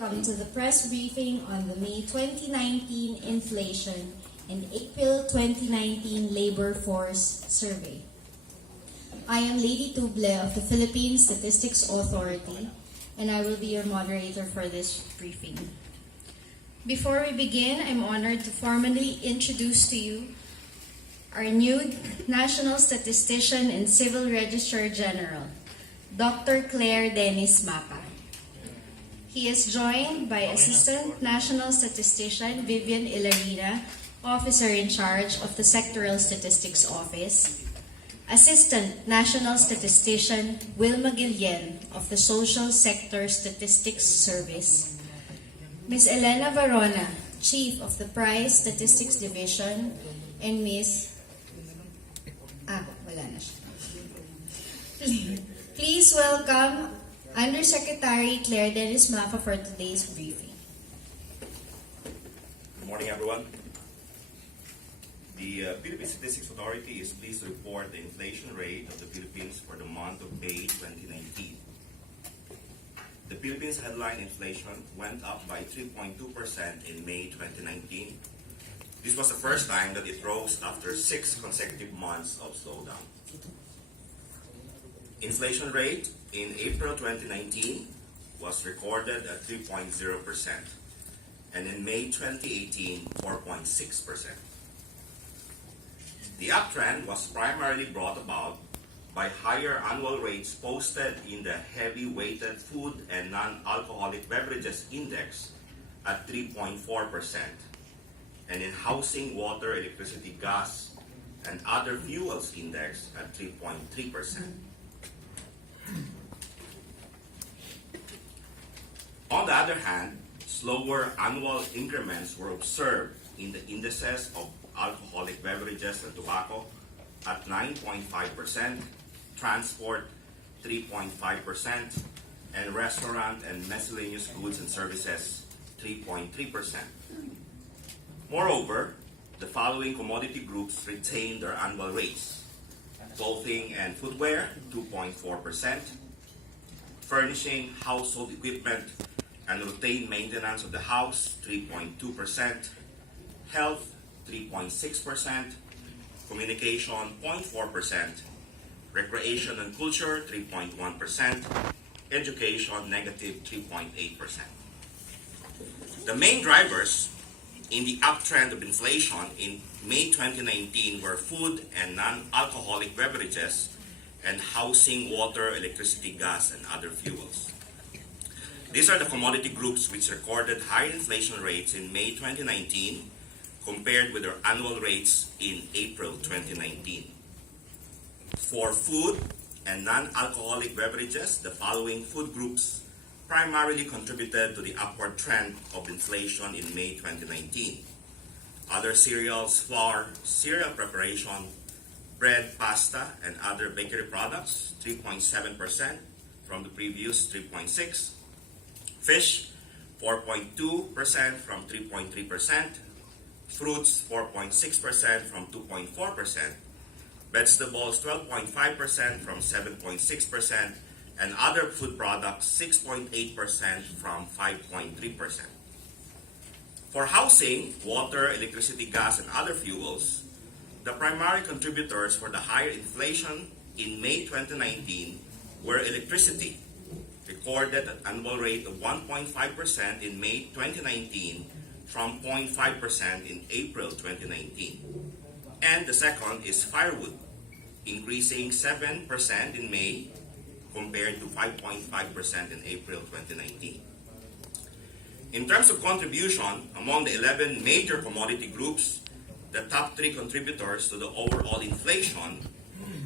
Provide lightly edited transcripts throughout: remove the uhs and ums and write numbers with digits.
welcome to the press briefing on the May 2019 inflation and April 2019 labor force survey. I am Lady Tuble of the Philippine Statistics Authority, and I will be your moderator for this briefing. Before we begin, I'm honored to formally introduce to you our new National Statistician and Civil Registrar General, Dr. Claire Dennis Mapa. He is joined by Assistant National Statistician Vivian Ilarina, Officer in charge of the Sectoral Statistics Office, Assistant National Statistician Wilma Guillen of the Social Sector Statistics Service, Ms. Elena Varona, Chief of the Price Statistics Division, and Please welcome Undersecretary Claire Dennis Mapa for today's briefing. Good morning, everyone. The Philippine Statistics Authority is pleased to report the inflation rate of the Philippines for the month of May 2019. The Philippines headline inflation went up by 3.2% in May 2019. This was the first time that it rose after 6 consecutive months of slowdown. Inflation rate in April 2019 was recorded at 3.0%, and in May 2018, 4.6%. The uptrend was primarily brought about by higher annual rates posted in the heavy-weighted food and non-alcoholic beverages index at 3.4%, and in housing, water, electricity, gas, and other fuels index at 3.3%. On the other hand, slower annual increments were observed in the indices of alcoholic beverages and tobacco at 9.5%, transport 3.5%, and restaurant and miscellaneous goods and services 3.3%. Moreover, the following commodity groups retained their annual rates: clothing and footwear 2.4%, furnishing, household equipment, and routine maintenance of the house 3.2%, health 3.6%, communication 0.4%, recreation and culture 3.1%, education negative 3.8%. The main drivers in the uptrend of inflation in May 2019 were food and non-alcoholic beverages and housing, water, electricity, gas, and other fuels. These are the commodity groups which recorded higher inflation rates in May 2019 compared with their annual rates in April 2019. For food and non-alcoholic beverages, the following food groups primarily contributed to the upward trend of inflation in May 2019. Other cereals, flour, cereal preparation, bread, pasta, and other bakery products, 3.7% from the previous 3.6%. Fish, 4.2% from 3.3%. Fruits, 4.6% from 2.4%. Vegetables, 12.5% from 7.6%. And other food products, 6.8% from 5.3%. For housing, water, electricity, gas, and other fuels, the primary contributors for the higher inflation in May 2019 were electricity, recorded at an annual rate of 1.5% in May 2019 from 0.5% in April 2019. And the second is firewood, increasing 7% in May compared to 5.5% in April 2019. In terms of contribution, among the 11 major commodity groups, the top 3 contributors to the overall inflation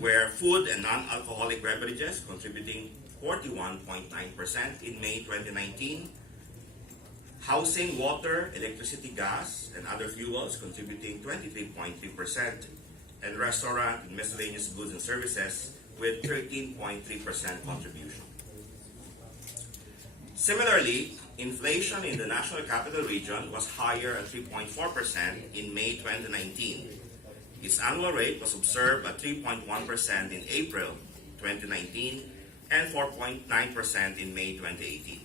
were food and non-alcoholic beverages, contributing 41.9% in May 2019, housing, water, electricity, gas, and other fuels contributing 23.3%, and restaurant and miscellaneous goods and services with 13.3% contribution. Similarly, inflation in the National Capital Region was higher at 3.4% in May 2019. Its annual rate was observed at 3.1% in April 2019 and 4.9% in May 2018.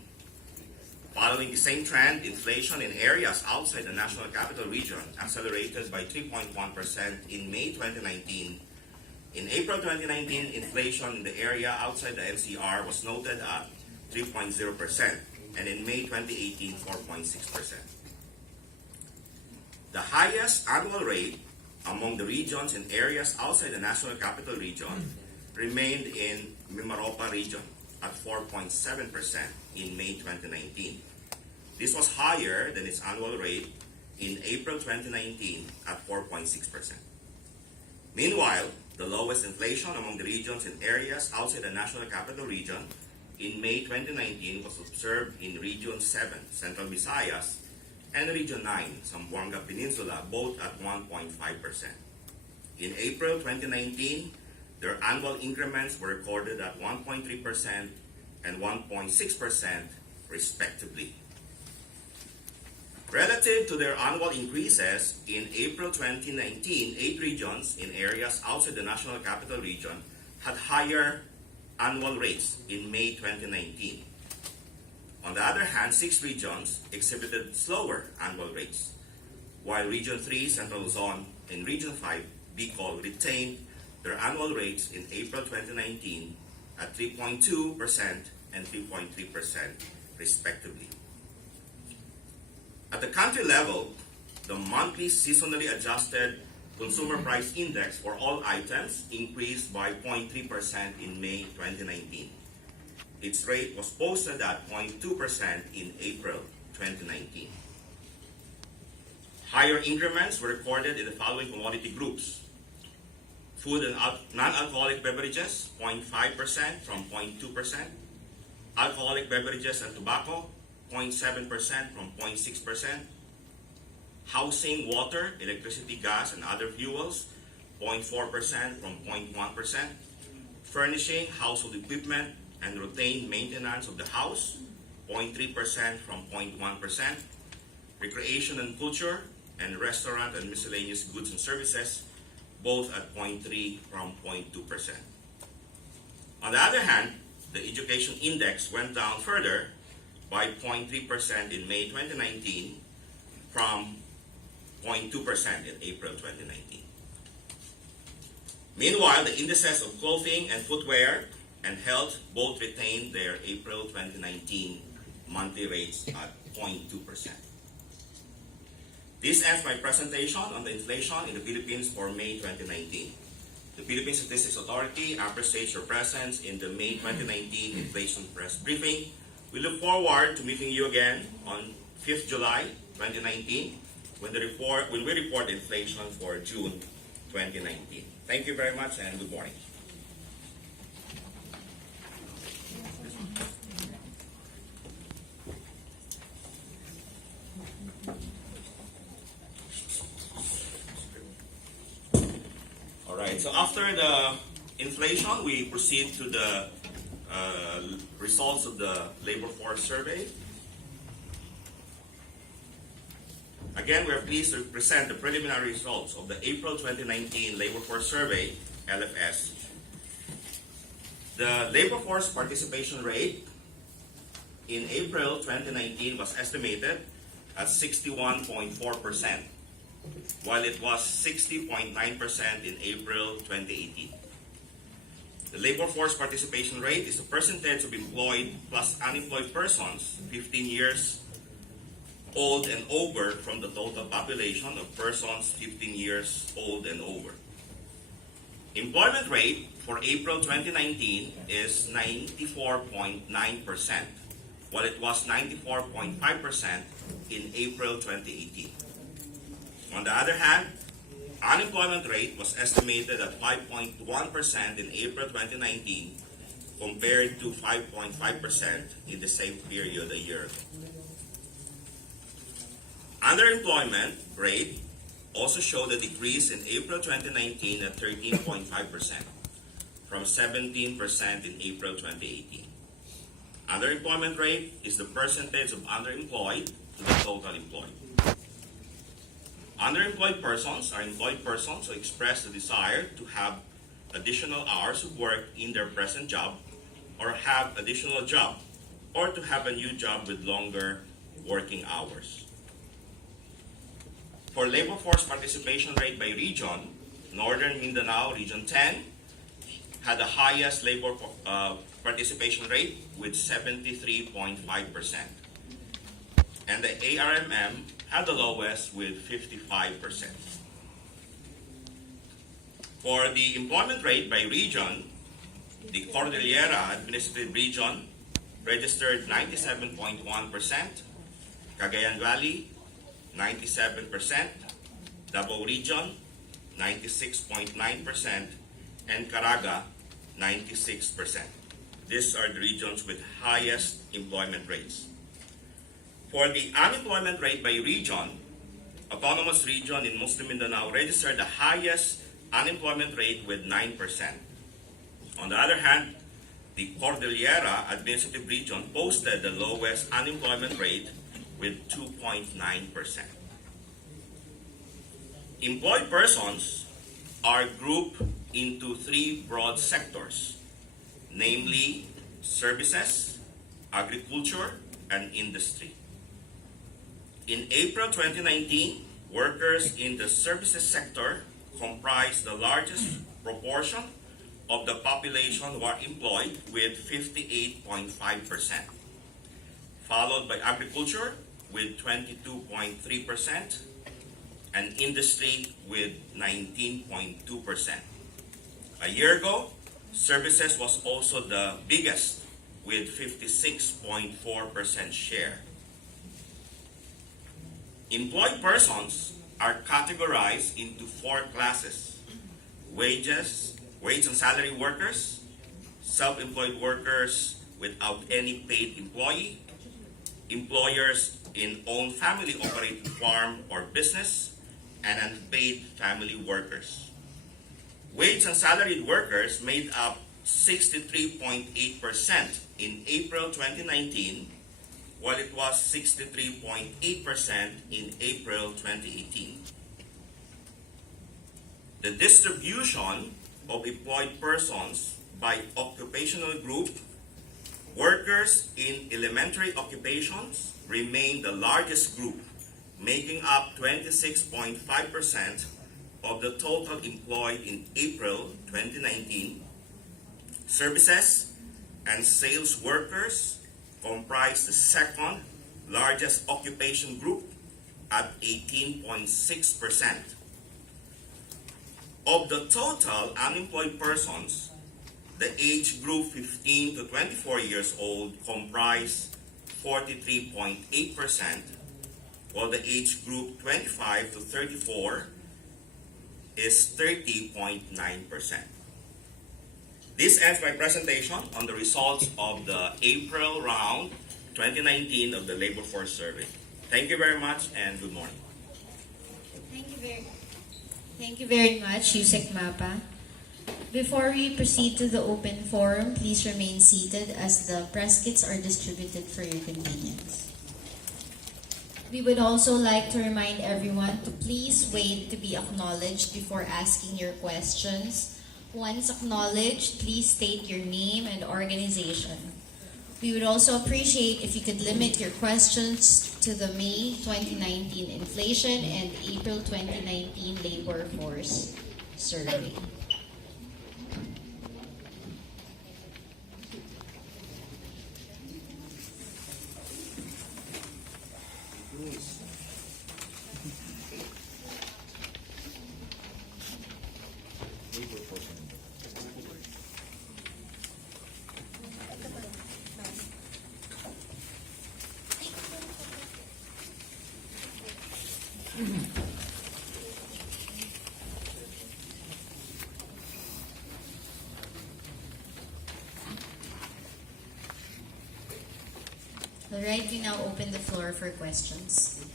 Following the same trend, inflation in areas outside the National Capital Region accelerated by 3.1% in May 2019. In April 2019, inflation in the area outside the NCR was noted at 3.0%, and in May 2018, 4.6%. The highest annual rate among the regions and areas outside the National Capital Region remained in Mapa region at 4.7% in May 2019. This was higher than its annual rate in April 2019 at 4.6%. Meanwhile, the lowest inflation among the regions and areas outside the National Capital Region in May 2019 was observed in Region 7, Central Visayas, and Region 9, Zamboanga Peninsula, both at 1.5%. In April 2019, their annual increments were recorded at 1.3% and 1.6%, respectively. Relative to their annual increases, in April 2019, 8 regions in areas outside the National Capital Region had higher annual rates in May 2019. On the other hand, 6 regions exhibited slower annual rates, while Region 3, Central Luzon, and Region 5, Bicol, retained their annual rates in April 2019 at 3.2% and 3.3%, respectively. At the country level, the monthly seasonally adjusted consumer price index for all items increased by 0.3% in May 2019. Its rate was posted at 0.2% in April 2019. Higher increments were recorded in the following commodity groups: food and non-alcoholic beverages, 0.5% from 0.2%, alcoholic beverages and tobacco, 0.7% from 0.6%, housing, water, electricity, gas, and other fuels, 0.4% from 0.1%, furnishing, household equipment, and routine maintenance of the house, 0.3% from 0.1%, recreation and culture, and restaurant and miscellaneous goods and services, both at 0.3% from 0.2%. On the other hand, the education index went down further by 0.3% in May 2019 from 0.2% in April 2019. Meanwhile, the indices of clothing and footwear and health both retained their April 2019 monthly rates at 0.2%. This ends my presentation on the inflation in the Philippines for May 2019. The Philippine Statistics Authority appreciates your presence in the May 2019 inflation press briefing. We look forward to meeting you again on 5th July 2019 when we report inflation for June 2019. Thank you very much and good morning. All right, so after the inflation, we proceed to the results of the labor force survey. Again, we are pleased to present the preliminary results of the April 2019 Labor Force Survey, LFS. The labor force participation rate in April 2019 was estimated at 61.4%, while it was 60.9% in April 2018. The labor force participation rate is the percentage of employed plus unemployed persons 15 years old and over from the total population of persons 15 years old and over. Employment rate for April 2019 is 94.9%, while it was 94.5% in April 2018. On the other hand, unemployment rate was estimated at 5.1% in April 2019 compared to 5.5% in the same period a year ago. Underemployment rate also showed a decrease in April 2019 at 13.5% from 17% in April 2018. Underemployment rate is the percentage of underemployed to the total employed. Underemployed persons are employed persons who express the desire to have additional hours of work in their present job or have additional job or to have a new job with longer working hours. For labor force participation rate by region, Northern Mindanao, Region 10, had the highest labor participation rate with 73.5%. And the ARMM had the lowest with 55%. For the employment rate by region, the Cordillera Administrative Region registered 97.1%, Cagayan Valley 97%, Davao Region 96.9%, and Caraga 96%. These are the regions with highest employment rates. For the unemployment rate by region, Autonomous Region in Muslim Mindanao registered the highest unemployment rate with 9%. On the other hand, the Cordillera Administrative Region posted the lowest unemployment rate with 2.9%. Employed persons are grouped into three broad sectors, namely services, agriculture, and industry. In April 2019, workers in the services sector comprised the largest proportion of the population who are employed with 58.5%, followed by agriculture with 22.3%, and industry with 19.2%. A year ago, services was also the biggest with 56.4% share. Employed persons are categorized into four classes: wage and salary workers, self-employed workers without any paid employee, employers in own family-operated farm or business, and unpaid family workers. Wage and salaried workers made up 63.8% in April 2019, while it was 63.8% in April 2018. The distribution of employed persons by occupational group, workers in elementary occupations remain the largest group, making up 26.5% of the total employed in April 2019. Services and sales workers comprise the second largest occupation group at 18.6%. Of the total unemployed persons, the age group 15 to 24 years old comprise 43.8%, while the age group 25 to 34 is 30.9%. This ends my presentation on the results of the April round 2019 of the Labor Force Survey. Thank you very much and good morning. Thank you very much, Yusek Mapa. Before we proceed to the open forum, please remain seated as the press kits are distributed for your convenience. We would also like to remind everyone to please wait to be acknowledged before asking your questions. Once acknowledged, please state your name and organization. We would also appreciate if you could limit your questions to the May 2019 inflation and April 2019 labor force survey. All right, we now open the floor for questions.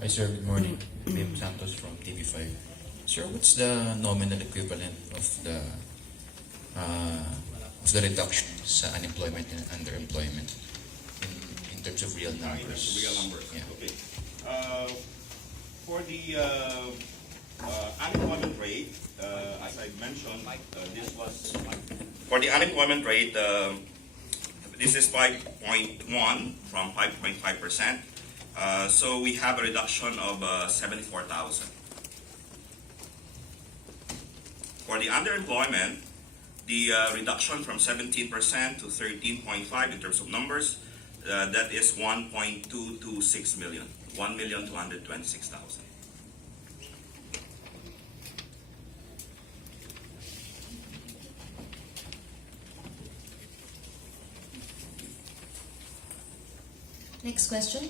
Hi sir, good morning. Mim Santos from TV5. Sir, what's the nominal equivalent of the reduction sa unemployment and underemployment in terms of real numbers? Real numbers. Yeah. Okay. For the unemployment rate, as I mentioned, this was for the unemployment rate. This is 5.1 from 5.5%. So we have a reduction of 74,000. For the underemployment, the reduction from 17% to 13.5 in terms of numbers, that is 1.226 million, 1,226,000. Next question.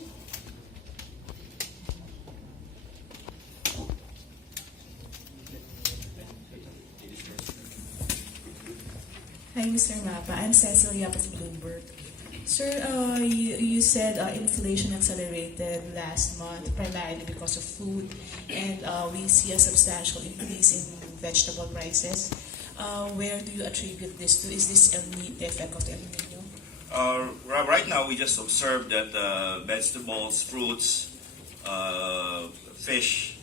Hi, Mr. Mapa. I'm Cecil Yap of Bloomberg. Sir, you said inflation accelerated last month primarily because of food, and we see a substantial increase in vegetable prices. Where do you attribute this to? Is this the effect of El Nino? Right now, we just observed that vegetables, fruits, fish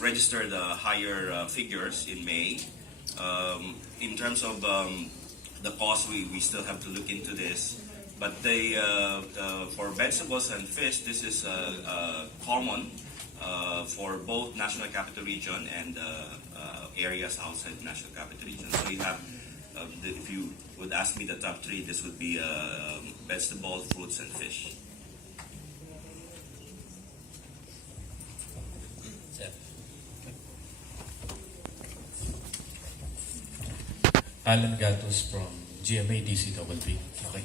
registered higher figures in May. In terms of the cost, we still have to look into this. But they for vegetables and fish, this is common for both National Capital Region and areas outside the National Capital Region. So we have, if you would ask me the top three, this would be vegetables, fruits, and fish. Alan Gatos from GMA DCWB. Okay.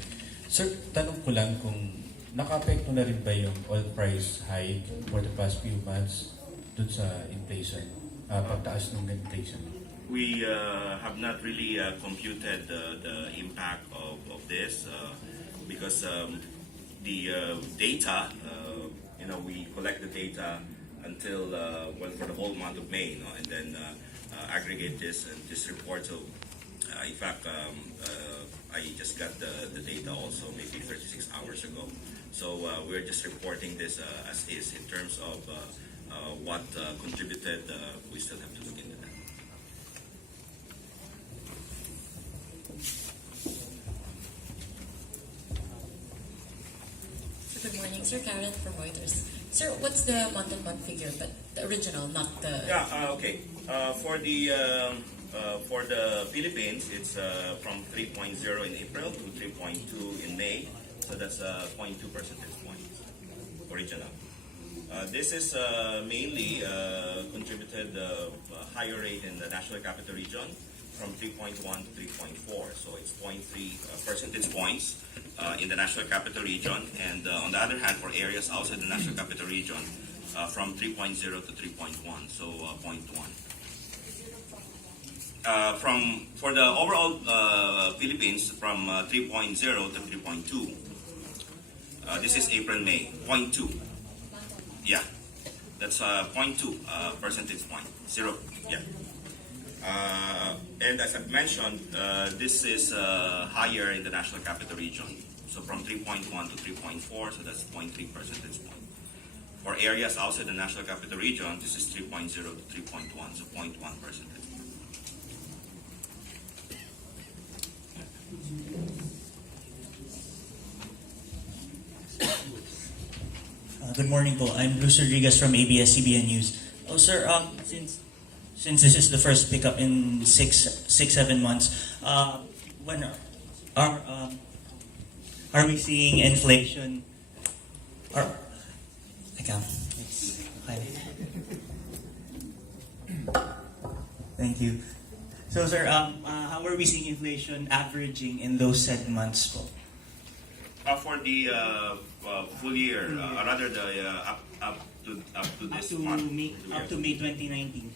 Sir, tanong ko lang kung naka-apekto na rin ba yung oil price hike for the past few months dun sa inflation, pagtaas ng inflation? We have not really computed the impact of this because the data, we collect the data until for the whole month of May, and then aggregate this and this report. So, in fact, I just got the data also maybe 36 hours ago. So we're just reporting this as is in terms of what contributed. We still have to look into that. Good morning, Sir. Karen from Reuters. Sir, what's the month-on-month figure, but the original, not the... Yeah, okay. For the Philippines, it's from 3.0 in April to 3.2 in May. So that's 0.2 percentage points original. This is mainly contributed higher rate in the National Capital Region from 3.1 to 3.4. So it's 0.3 percentage points in the National Capital Region. And on the other hand, for areas outside the National Capital Region, from 3.0 to 3.1, so 0.1. For the overall Philippines, from 3.0 to 3.2. This is April-May, 0.2. Yeah, that's 0.2 percentage point. Zero, yeah. And as I've mentioned, this is higher in the National Capital Region. So from 3.1 to 3.4, so that's 0.3 percentage point. For areas outside the National Capital Region, this is 3.0 to 3.1, so 0.1 percentage. Good morning po. I'm Luis Rodriguez from ABS-CBN News. Oh, sir, since this is the first pickup in 6-7 months, when are we seeing inflation? Thank you. So, sir, how are we seeing inflation averaging in those 7 months po? For the full year, rather the up to this month, Up to May 2019.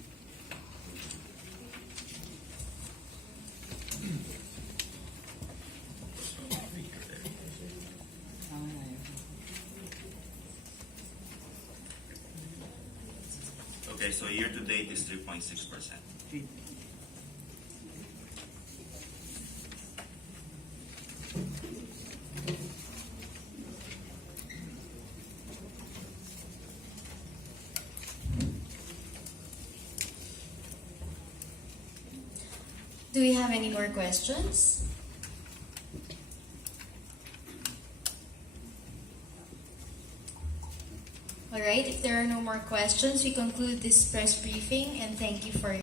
Okay, so year to date is 3.6%. Do we have any more questions? Alright, if there are no more questions, we conclude this press briefing and thank you for